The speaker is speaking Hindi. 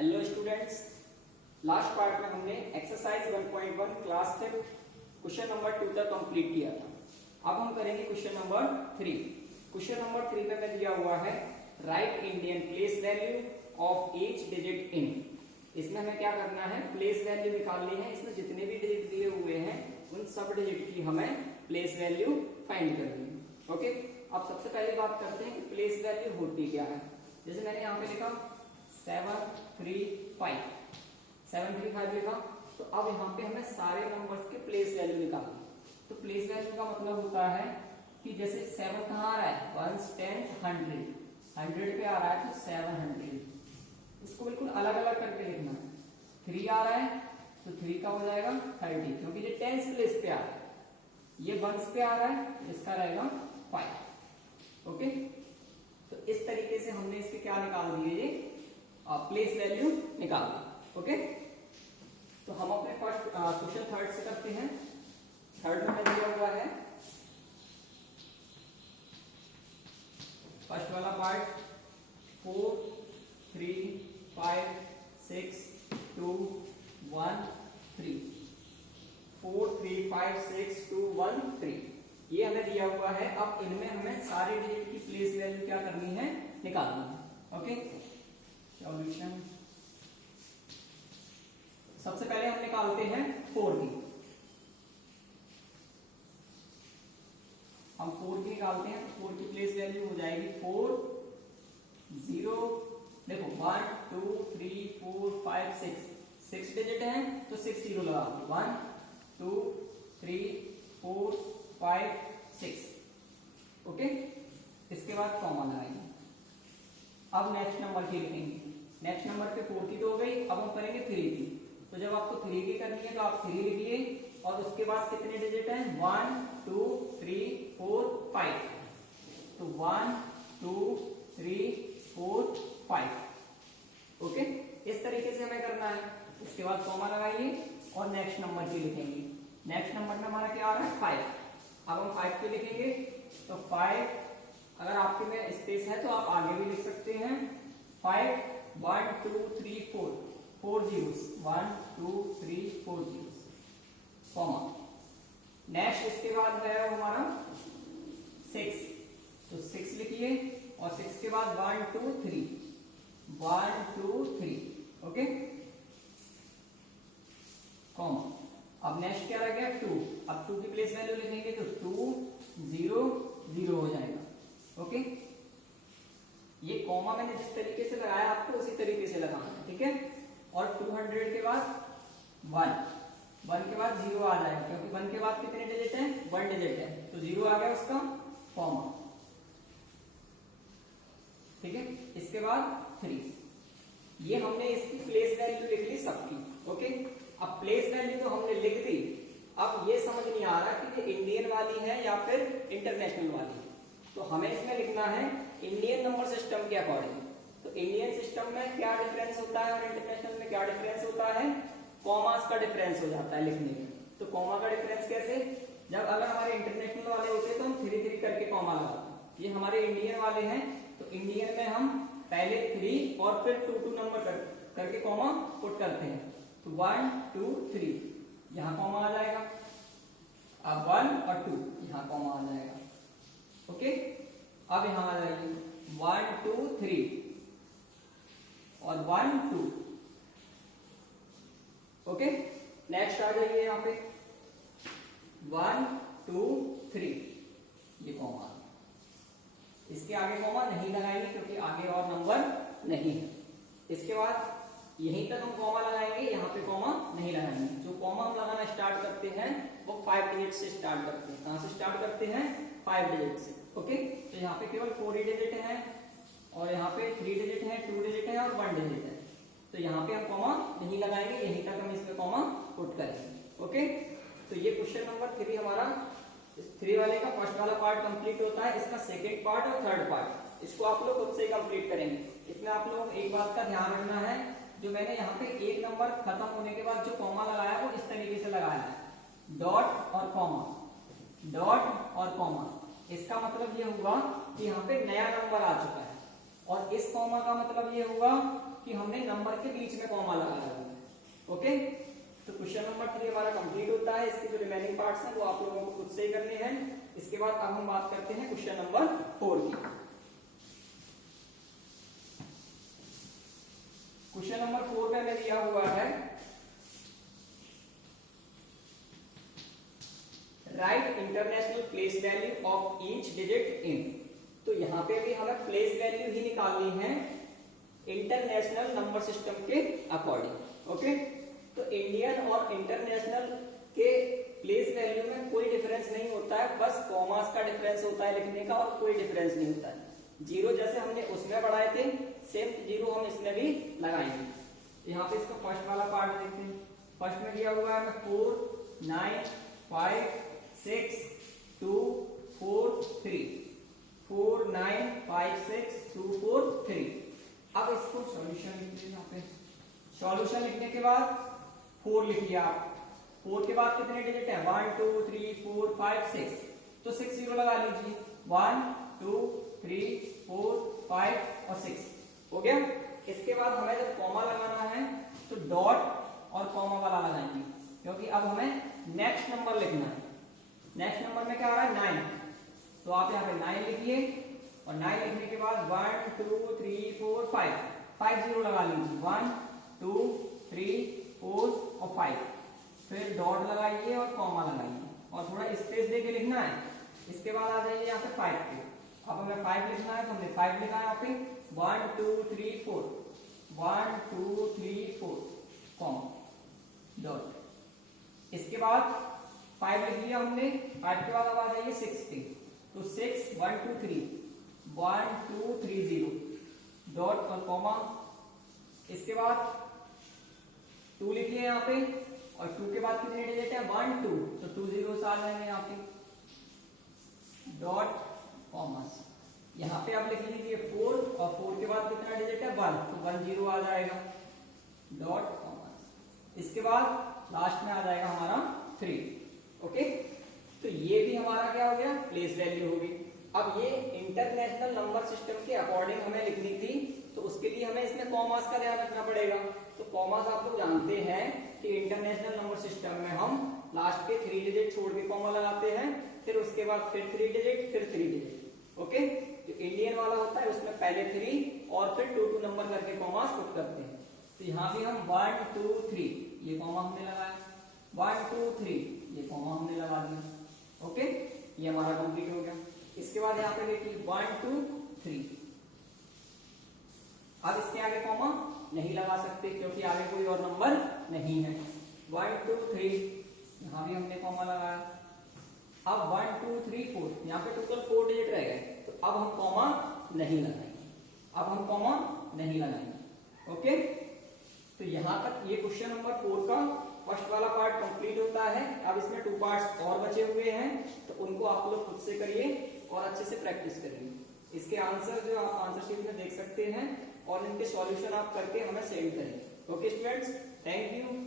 हेलो स्टूडेंट्स, लास्ट पार्ट में हमने एक्सरसाइज 1.1 क्लास 5 क्वेश्चन नंबर 2 तक कंप्लीट किया था। अब हम करेंगे क्वेश्चन नंबर 3। क्वेश्चन नंबर 3 में मैं दिया हुआ है right Indian place value of each digit in. इसमें हमें क्या करना है, प्लेस वैल्यू निकालनी है। इसमें जितने भी डिजिट दिए हुए हैं उन सब डिजिट की हमें प्लेस वैल्यू फाइंड करनी है। ओके, अब सबसे पहले बात करते हैं कि प्लेस वैल्यू होती क्या है। जैसे मैंने यहाँ पे लिखा 735 लिखा, तो अब यहाँ पे हमें सारे नंबर्स के प्लेस वैल्यू निकालनी है। तो प्लेस वैल्यू का मतलब होता है कि जैसे 7 कहाँ आ रहा है, 1 10 100 100 पे आ रहा है तो 700, इसको बिल्कुल अलग अलग करके लिखना है। 3 आ रहा है तो 3 का हो जाएगा 30, क्योंकि ये 10th प्लेस पे आ रहा है, ये 1s पे आ रहा है, इसका रहेगा 5। ओके, तो इस तरीके से हमने इसके क्या निकाल दिए, ये प्लेस वैल्यू निकाल दी। ओके, तो हम अपने फर्स्ट क्वेश्चन थर्ड से करते हैं। थर्ड में दिया हुआ है फर्स्ट वाला पार्ट 4 3 5 6 2 1 3 4 3 5 6 2 1 3 ये हमें दिया हुआ है। अब इनमें हमें सारे डिजिट की प्लेस वैल्यू क्या करनी है, निकालनी है। ओके, सॉल्यूशन सबसे पहले हम निकालते हैं 4 की। हम 4 की निकालते हैं तो 4 की प्लेस वैल्यू हो जाएगी 4 0। देखो 1 2 3 4 5 6 डिजिट है तो 6 0 लगा दो। 1 2 3 4 5 6। ओके, इसके बाद कॉमा लगाएंगे। अब नेक्स्ट नंबर की लिखेंगे। नेक्स्ट नंबर पे 4 की तो हो गई, अब हम करेंगे 3 की। तो जब आपको 3 की करनी है तो आप 3 लिखिए और उसके बाद कितने डिजिट हैं, 1 2 3 4 5। तो 1 2 3 4 5। ओके, इस तरीके से हमें करना है। उसके बाद कॉमा लगाइए और नेक्स्ट नंबर की लिखेंगे। नेक्स्ट नंबर में हमारा क्या आ रहा है, 5। अब हम 5 की लिखेंगे तो 5, अगर आपके में स्पेस है तो आप आगे भी लिख सकते हैं। 5 1 2 3 4 4 zeros 1 2 3 4 zeros कॉमा। नेक्स्ट इसके बाद है हमारा 6, तो 6 लिखिए और 6 के बाद 1 2 3 1 2 3। Okay, comma. अब नेक्स्ट क्या रह गया, 2। अब 2 की प्लेस वैल्यू लिखेंगे तो 2 0 0 हो जाएगा। ओके, ये कॉमा मैंने जिस तरीके से लगाया आपको उसी तरीके से लगाना है, ठीक है। और 200 के बाद 1 के बाद 0 आ जाएगा, क्योंकि 1 के बाद कितने डिजिट हैं, 1 डिजिट है, तो 0 आ गया उसका, कॉमा। ठीक है, इसके बाद 3। ये हमने इसकी प्लेस वैल्यू लिख ली सबकी। ओके, अब प्लेस वैल्यू तो हमने लिख दी। अब ये समझ नहीं आ रहा कि ये इंडियन वाली है या फिर इंटरनेशनल वाली है, तो हमें इसमें लिखना है इंडियन नंबर सिस्टम के अकॉर्डिंग। तो इंडियन सिस्टम में क्या डिफरेंस होता है और इंटरनेशनल में क्या डिफरेंस होता है, कॉमास का डिफरेंस हो जाता है लिखने में। तो कॉमा का डिफरेंस कैसे, जब अगर हमारे इंटरनेशनल वाले होते तो हम 3 3 करके कॉमा लगाते। ये हमारे इंडियन वाले हैं तो इंडियन में हम पहले 3 और फिर 2 2 नंबर करके कॉमा पुट करते हैं। तो 1 2 3 यहां कॉमा आ जाएगा। अब 1 और 2 यहां कॉमा आ जाएगा। ओके, अब यहां आ जाएगी 1 2 3 और 1 2। ओके, नेक्स्ट आ जाइए यहां पे 1 2 3 ये कॉमा। इसके आगे कॉमा नहीं लगाएंगे क्योंकि आगे और नंबर नहीं है। इसके बाद यहीं तक हम कॉमा लगाएंगे, यहाँ पे कॉमा नहीं लगाएंगे। जो कॉमा हम लगाना स्टार्ट करते हैं वो 5 डिजिट से स्टार्ट करते हैं। कहां से स्टार्ट करते हैं, 5 डिजिट से। ओके, तो यहाँ पे केवल 4 ही डिजिट है और यहाँ पे 3 डिजिट है, 2 डिजिट है और 1 डिजिट है, तो यहाँ पे हम कॉमा नहीं लगाएंगे, यहीं तक हम इसमें कॉमा पुट करेंगे। ओके, तो ये क्वेश्चन नंबर 3 हमारा 3 वाले का फर्स्ट वाला पार्ट कंप्लीट होता है। इसका सेकेंड पार्ट और थर्ड पार्ट इसको आप लोग खुद से कंप्लीट करेंगे। इसमें आप लोग एक बात का ध्यान रखना है, जो मैंने यहाँ पे एक नंबर खत्म होने के बाद जो कॉमा लगाया वो इस तरीके से लगाया है, डॉट और कॉमा, डॉट और कॉमा। इसका मतलब ये हुआ कि यहाँ पे नया नंबर आ चुका है, और इस कॉमा का मतलब ये हुआ कि हमने नंबर के बीच में कॉमा लगाया है। ओके, तो क्वेश्चन नंबर 3 हमारा कंप्लीट होता है। इसके जो रिमेनिंग पार्ट्स हैं वो आप लोगों को खुद से ही करने हैं। इसके बाद अब हम बात करते हैं क्वेश्चन नंबर 4 की। क्वेश्चन नंबर 4 में हमें दिया हुआ है right international place value of each digit in. तो यहाँ पे भी हमें प्लेस वैल्यू ही निकालनी है इंटरनेशनल नंबर सिस्टम के अकॉर्डिंग। ओके, तो इंडियन और इंटरनेशनल के प्लेस वैल्यू में कोई डिफरेंस नहीं होता है, बस कॉमास का डिफरेंस होता है लिखने का, और कोई डिफरेंस नहीं होता है। जीरो जैसे हमने उसमें बढ़ाए थे सेम जीरो हम इसमें भी लगाएंगे। यहाँ पे इसका फर्स्ट वाला पार्ट देखते हैं। फर्स्ट में दिया हुआ है 4 9 5 6 2 4 3 4 9 5 6 2 4 3। अब इसको सॉल्यूशन लिखते हैं। यहाँ पे सॉल्यूशन लिखने के बाद 4 लिखिए आप। 4 के बाद कितने डिजिट हैं? 1 2 3 4 5 6, तो 6 जीरो लगा लीजिए। 1 2 3 4 5 और 6 हो गया। इसके बाद हमें जब कॉमा लगाना है तो डॉट और कॉमा वाला लगाएंगे, क्योंकि अब हमें नेक्स्ट नंबर लिखना है। नेक्स्ट नंबर में क्या आ रहा है? 9, तो आप यहाँ पे 9 लिखिए, और 9 लिखने के बाद 1 2 3 4 5 जीरो लगा लीजिए। 1 2 3 4 और 5, फिर डॉट लगाइए और कॉमा लगाइए, और थोड़ा स्पेस देके लिखना है। इसके बाद आ जाइए यहाँ पे 5 पे। अब हमें 5 लिखना है तो हमने 5 लिखा है यहाँ पे। 1 2 3 4 1 2 3 4 कॉमा डॉट। इसके बाद 5 लिख लिया हमने। 5 के बाद अब आ जाइए 6 पे, तो 6 1 2 3 1 2 3 0 डॉट और कॉमा। इसके बाद 2 लिखिए यहाँ पे, और 2 के बाद कितने डिजिट है? 1 2, तो 2 जीरो आ जाएंगे यहाँ पे, डॉट कॉमा। यहाँ पे आप लिख लीजिए 4, और 4 के बाद कितना डिजिट है? 1, तो 1 जीरो आ जाएगा, डॉट कॉमा। इसके बाद लास्ट में आ जाएगा हमारा 3। ओके, तो ये भी हमारा क्या हो गया? प्लेस वैल्यू होगी। अब ये इंटरनेशनल नंबर सिस्टम के अकॉर्डिंग हमें लिखनी थी, तो उसके लिए हमें इसमें कॉमास का ध्यान रखना पड़ेगा। तो कॉमास आप लोग जानते हैं कि इंटरनेशनल नंबर सिस्टम में हम लास्ट के 3 डिजिट छोड़ के कॉमा लगाते हैं, फिर उसके बाद फिर 3 डिजिट, फिर 3 डिजिट। ओके, जो इंडियन वाला होता है उसमें पहले 3 और फिर 2 2 नंबर करके कॉमास पुट करते हैं। तो यहाँ भी हम 1 2 3 ये कॉमा हमने लगाया, 1 2 3 ये कॉमा हमने लगा दिया। ओके, ये हमारा कंप्लीट हो गया। इसके बाद यहाँ पे देखिए 1 2 3। अब इसके आगे कॉमा नहीं लगा सकते क्योंकि आगे कोई और नंबर नहीं है। 1 2 3 यहाँ भी हमने कॉमा लगाया। अब 1 2 3 4 यहाँ पे टोटल 4 डिजिट रह गए, तो अब हम कॉमा नहीं लगाएंगे। अब हम कॉमा नहीं लगाएंगे। ओके, तो यहाँ तक ये क्वेश्चन नंबर 4 का फर्स्ट वाला पार्ट कंप्लीट होता है। अब इसमें 2 पार्ट्स और बचे हुए हैं, तो उनको आप लोग खुद से करिए और अच्छे से प्रैक्टिस करिए। इसके आंसर जो आप आंसर शीट में देख सकते हैं, और इनके सॉल्यूशन आप करके हमें सेंड करें। Okay students, thank you.